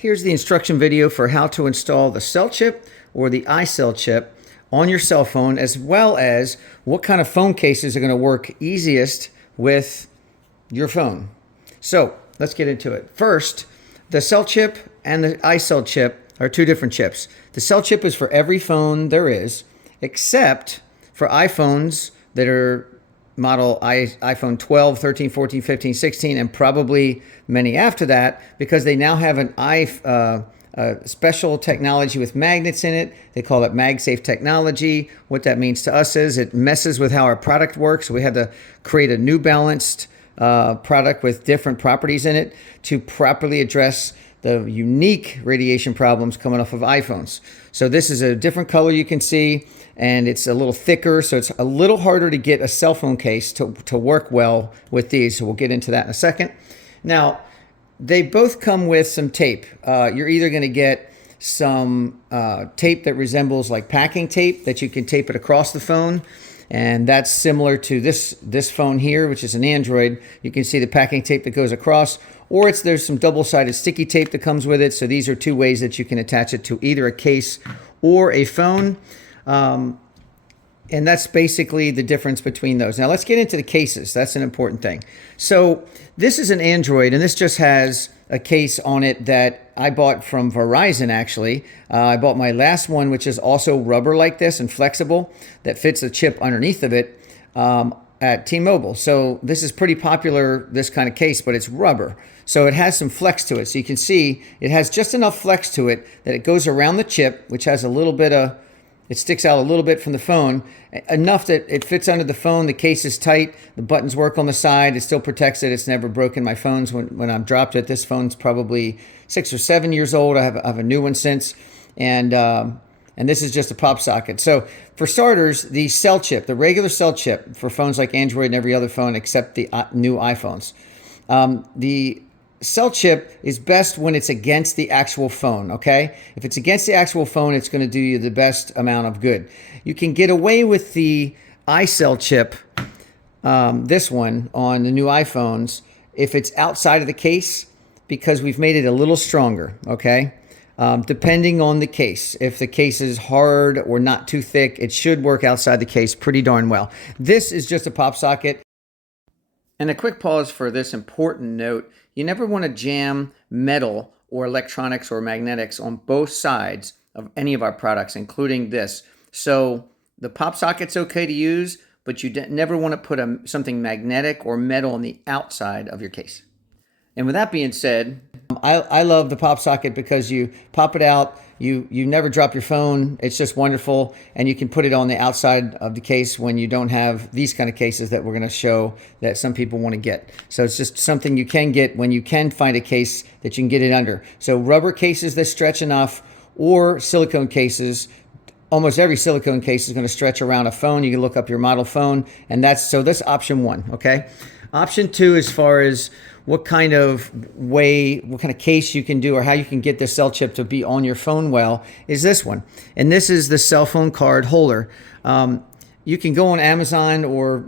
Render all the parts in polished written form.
Here's the instruction video for how to install the cell chip or the iCell chip on your cell phone, as well as what kind of phone cases are going to work easiest with your phone. So let's get into it. First, the cell chip and the iCell chip are two different chips. The cell chip is for every phone there is, except for iPhones that are model iPhone 12, 13, 14, 15, 16, and probably many after that, because they now have an special technology with magnets in it. They call it MagSafe technology. What that means to us is it messes with how our product works. So we had to create a new balanced product with different properties in it to properly address the unique radiation problems coming off of iPhones. So this is a different color you can see, and it's a little thicker, so it's a little harder to get a cell phone case to work well with these. So we'll get into that in a second. Now, they both come with some tape. You're either going to get some tape that resembles like packing tape that you can tape it across the phone. And that's similar to this phone here, which is an Android. You can see the packing tape that goes across, or there's some double-sided sticky tape that comes with it. So these are two ways that you can attach it to either a case or a phone. And that's basically the difference between those. Now let's get into the cases. That's an important thing. So this is an Android, and this just has a case on it that I bought from Verizon, actually. I bought my last one, which is also rubber like this and flexible, that fits a chip underneath of it at T-Mobile. So this is pretty popular, this kind of case, but it's rubber. So it has some flex to it. So you can see it has just enough flex to it that it goes around the chip, which has a little bit of, it sticks out a little bit from the phone, enough that it fits under the phone. The case is tight. The buttons work on the side. It still protects it. It's never broken my phones when I've dropped it. This phone's probably 6 or 7 years old. I have a new one since. And this is just a pop socket. So for starters, the cell chip, the regular cell chip for phones like Android and every other phone except the new iPhones. The cell chip is best when it's against the actual phone, okay? If it's against the actual phone, it's going to do you the best amount of good. You can get away with the iCell chip, this one on the new iPhones, if it's outside of the case, because we've made it a little stronger, okay? Depending on the case. If the case is hard or not too thick, it should work outside the case pretty darn well. This is just a pop socket. And a quick pause for this important note. You never want to jam metal or electronics or magnetics on both sides of any of our products, including this. So the pop socket's okay to use, but you never want to put something magnetic or metal on the outside of your case. And with that being said, I love the pop socket because you pop it out, you never drop your phone. It's just wonderful, and you can put it on the outside of the case when you don't have these kind of cases that we're going to show that some people want to get. So it's just something you can get when you can find a case that you can get it under. So rubber cases that stretch enough, or silicone cases. Almost every silicone case is going to stretch around a phone. You can look up your model phone, and that's option one, okay? Option two, as far as what kind of case you can do or how you can get the cell chip to be on your phone well, is this one. And this is the cell phone card holder. You can go on Amazon or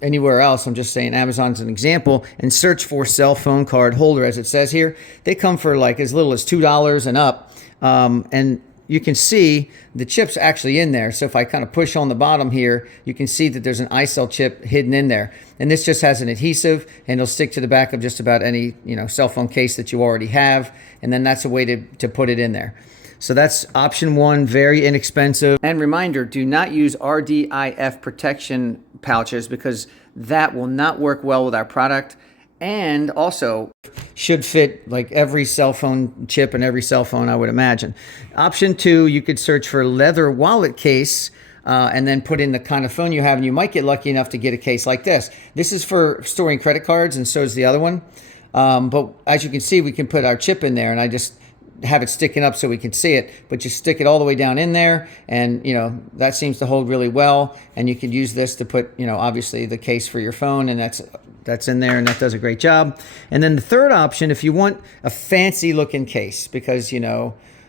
anywhere else. I'm just saying Amazon's an example, and search for cell phone card holder, as it says here. They come for like as little as $2 and up. And you can see the chip's actually in there. So if I kind of push on the bottom here, you can see that there's an iCell chip hidden in there. And this just has an adhesive, and it'll stick to the back of just about any cell phone case that you already have. And then that's a way to put it in there. So that's option one, very inexpensive. And reminder, do not use RDIF protection pouches, because that will not work well with our product. And also should fit like every cell phone chip and every cell phone, I would imagine. Option two, you could search for leather wallet case and then put in the kind of phone you have, and you might get lucky enough to get a case like this. This is for storing credit cards, and so is the other one. But as you can see, we can put our chip in there, and I just have it sticking up so we can see it, but you stick it all the way down in there, and that seems to hold really well. And you could use this to put obviously the case for your phone, and that's in there, and that does a great job. And then the third option, if you want a fancy looking case, because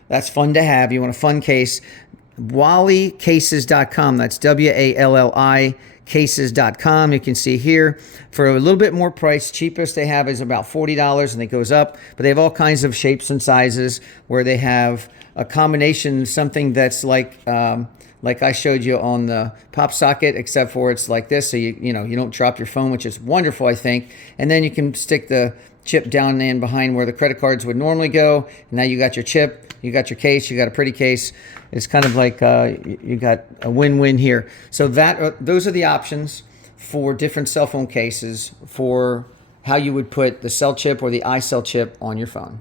that's fun to have, you want a fun case, wallycases.com. That's WALLI cases.com. You can see here for a little bit more price, cheapest they have is about $40, and it goes up, but they have all kinds of shapes and sizes where they have a combination, something that's like I showed you on the pop socket, except for it's like this, so you don't drop your phone, which is wonderful, I think. And then you can stick the chip down in behind where the credit cards would normally go. And now you got your chip, you got your case, you got a pretty case. It's kind of like you got a win-win here. So those are the options for different cell phone cases for how you would put the cell chip or the iCell chip on your phone.